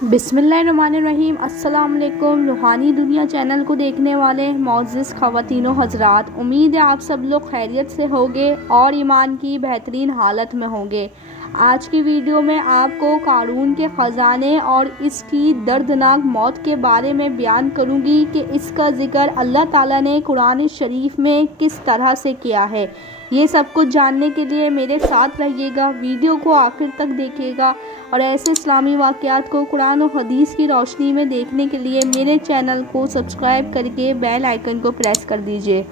बिस्मिल्लाहिर्रहमानिर्रहीम। अस्सलाम वालेकुम। रूहानी दुनिया चैनल को देखने वाले मोअज़्ज़िज़ ख़वातीनो हज़रात, उम्मीद है आप सब लोग खैरियत से होंगे और ईमान की बेहतरीन हालत में होंगे। आज की वीडियो में आपको क़ारून के ख़ज़ाने और इसकी दर्दनाक मौत के बारे में बयान करूँगी कि इसका ज़िक्र अल्लाह ताला ने कुरान शरीफ में किस तरह से किया है। ये सब कुछ जानने के लिए मेरे साथ रहिएगा, वीडियो को आखिर तक देखिएगा और ऐसे इस्लामी वाक़यात को कुरान और हदीस की रोशनी में देखने के लिए मेरे चैनल को सब्सक्राइब करके बेल आइकन को प्रेस कर दीजिए।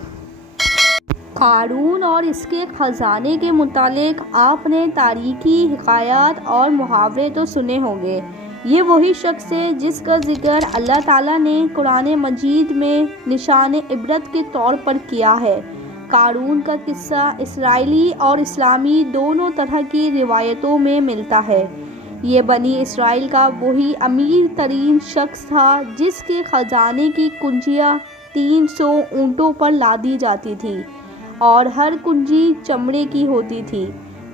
क़ारून और इसके ख़ज़ाने के मुतालिक आपने तारीख़ी हिकायात और मुहावरे तो सुने होंगे। ये वही शख्स है जिसका ज़िक्र अल्लाह ताला ने कुरान मजीद में निशान इबरत के तौर पर किया है। क़ारून का किस्सा इसराइली और इस्लामी दोनों तरह की रिवायतों में मिलता है। ये बनी इसराइल का वही अमीर तरीन शख्स था जिसके ख़जाने की कुंजियाँ 300 ऊँटों पर लादी जाती थी और हर कुंजी चमड़े की होती थी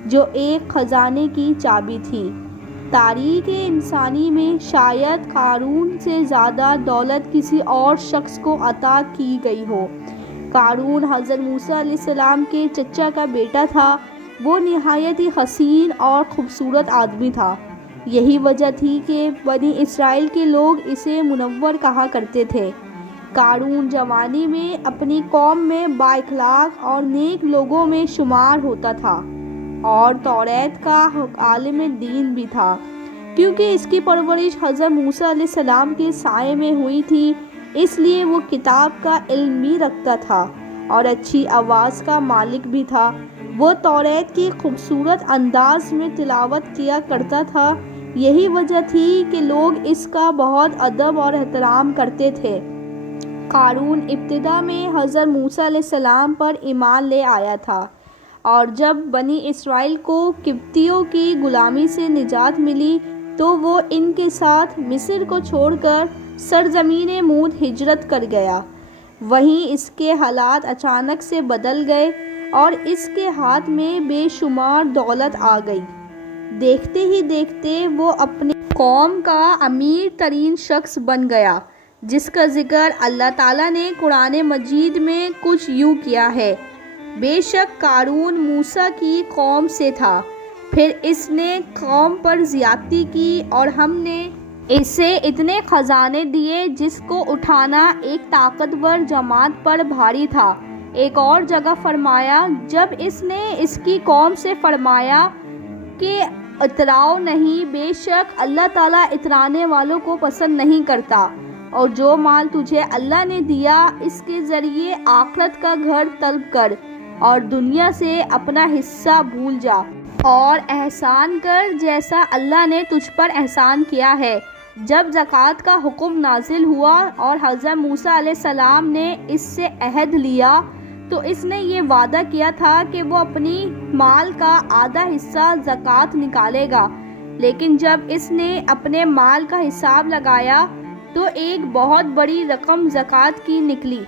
जो एक ख़जाने की चाबी थी। तारीख़ इंसानी में शायद क़ारून से ज़्यादा दौलत किसी और शख्स को अता की गई हो। क़ारून हज़रत मूसा अलैहिस्सलाम के चचा का बेटा था। वो निहायत ही हसीन और ख़ूबसूरत आदमी था। यही वजह थी कि बनी इसराइल के लोग इसे मुनव्वर कहा करते थे। क़ारून जवानी में अपनी कौम में बाइखलाक और नेक लोगों में शुमार होता था और तौरात का आलिम दीन भी था। क्योंकि इसकी परवरिश हज़रत मूसा अलैहिस्सलाम के साए में हुई थी, इसलिए वो किताब का इल्म भी रखता था और अच्छी आवाज़ का मालिक भी था। वो तौरात की खूबसूरत अंदाज में तिलावत किया करता था। यही वजह थी कि लोग इसका बहुत अदब और एहतराम करते थे। क़ारून इब्तिदा में हज़रत मूसा अलैहिस्सलाम पर ईमान ले आया था और जब बनी इसराइल को किब्तियों की ग़ुलामी से निजात मिली तो वो इनके साथ मिस्र को छोड़कर सरज़मीन मूद हिजरत कर गया। वहीं इसके हालात अचानक से बदल गए और इसके हाथ में बेशुमार दौलत आ गई। देखते ही देखते वो अपनी कौम का अमीर तरीन शख्स बन गया, जिसका ज़िक्र अल्लाह ताला ने कुरान मजीद में कुछ यूँ किया है। बेशक क़ारून मूसा की कौम से था, फिर इसने कौम पर ज़्यादती की और हमने इसे इतने ख़जाने दिए जिसको उठाना एक ताकतवर जमात पर भारी था। एक और जगह फरमाया, जब इसने इसकी कौम से फरमाया कि इतराओ नहीं, बेशक अल्लाह ताला इतराने वालों को पसंद नहीं करता और जो माल तुझे अल्लाह ने दिया इसके ज़रिए आखिरत का घर तलब कर और दुनिया से अपना हिस्सा भूल जा और एहसान कर जैसा अल्लाह ने तुझ पर एहसान किया है। जब ज़कात का हुक्म नाजिल हुआ और हज़रत मूसा अलैहिस्सलाम ने इससे अहद लिया तो इसने ये वादा किया था कि वो अपनी माल का आधा हिस्सा ज़कात निकालेगा, लेकिन जब इसने अपने माल का हिसाब लगाया तो एक बहुत बड़ी रकम ज़कात की निकली।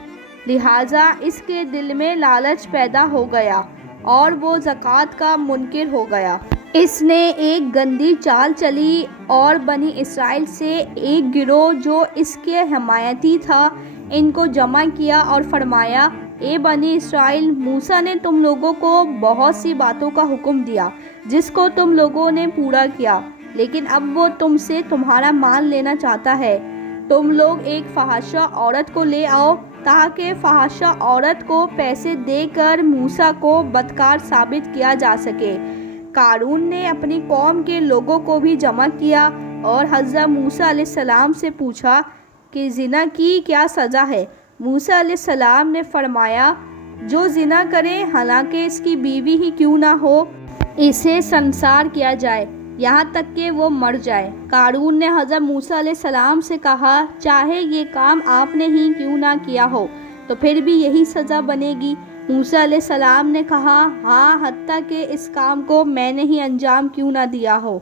लिहाजा इसके दिल में लालच पैदा हो गया और वो ज़कात का मुनकिर हो गया। इसने एक गंदी चाल चली और बनी इसराइल से एक गिरोह जो इसके हमायती था इनको जमा किया और फरमाया, ए बनी इसराइल, मूसा ने तुम लोगों को बहुत सी बातों का हुक्म दिया जिसको तुम लोगों ने पूरा किया, लेकिन अब वो तुमसे तुम्हारा माल लेना चाहता है। तुम लोग एक फहाशा औरत को ले आओ ताकि फहाशा औरत को पैसे देकर मूसा को बदकार साबित किया जा सके। क़ारून ने अपनी कौम के लोगों को भी जमा किया और हज़रत मूसा अलैहिस्सलाम से पूछा कि ज़िना की क्या सज़ा है। मूसा अलैहिस्सलाम ने फरमाया, जो ज़िना करे हालांकि इसकी बीवी ही क्यों ना हो, इसे संसार किया जाए यहाँ तक कि वो मर जाए। क़ारून ने हज़रत मूसा अलैहिस्सलाम से कहा, चाहे ये काम आपने ही क्यों ना किया हो तो फिर भी यही सज़ा बनेगी। मूसा अलैहिस्सलाम ने कहा, हाँ, हत्ता कि इस काम को मैंने ही अंजाम क्यों ना दिया हो।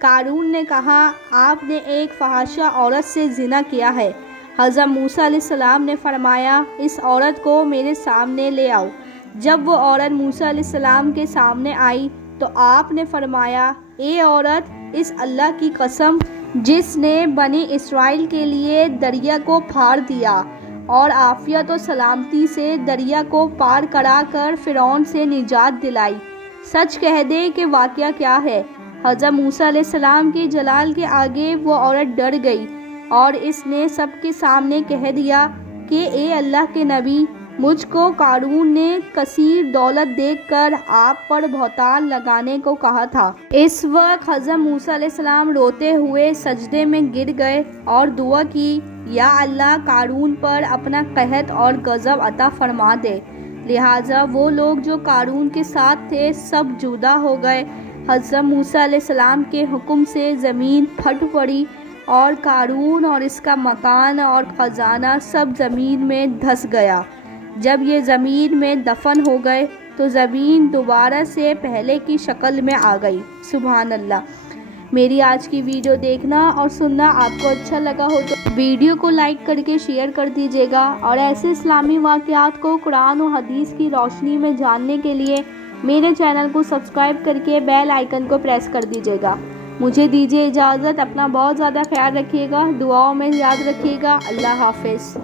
क़ारून ने कहा, आपने एक फहाशा औरत से ज़िना किया है। हज़रत मूसा अलैहिस्सलाम ने फरमाया, इस औरत को मेरे सामने ले आओ। जब वो औरत मूसा अलैहिस्सलाम के सामने आई तो आपने फरमाया, ए औरत, इस अल्लाह की कसम جس نے بنی اسرائیل کے لیے دریا کو پھاڑ دیا اور عافیت و سلامتی سے دریا کو پار کرا کر فرعون سے نجات دلائی۔ سچ کہہ دے کہ واقعہ کیا ہے۔ حضرت موسیٰ علیہ السلام کے جلال کے آگے وہ عورت ڈر گئی اور اس نے سب کے سامنے کہہ دیا کہ اے اللہ کے نبی، مجھ کو قارون نے کثیر دولت دیکھ کر آپ پر بہتان لگانے کو کہا تھا۔ اس وقت حضرت موسیٰ علیہ السلام روتے ہوئے سجدے میں گر گئے اور دعا کی، یا اللہ، قارون پر اپنا قحط اور غضب عطا فرما دے۔ لہٰذا وہ لوگ جو قارون کے ساتھ تھے سب جدا ہو گئے۔ حضرت موسیٰ علیہ السلام کے حکم سے زمین پھٹ پڑی اور قارون اور اس کا مکان اور خزانہ سب زمین میں دھس گیا۔ جب یہ زمین میں دفن ہو گئے تو زمین دوبارہ سے پہلے کی شکل میں آ گئی۔ سبحان اللہ۔ میری آج کی ویڈیو دیکھنا اور سننا آپ کو اچھا لگا ہو تو ویڈیو کو لائک کر کے شیئر کر دیجیے گا، اور ایسے اسلامی واقعات کو قرآن و حدیث کی روشنی میں جاننے کے لیے میرے چینل کو سبسکرائب کر کے بیل آئیکن کو پریس کر دیجیے گا۔ مجھے دیجیے اجازت، اپنا بہت زیادہ خیال رکھیے گا، دعاؤں میں یاد رکھیے گا۔ اللہ حافظ۔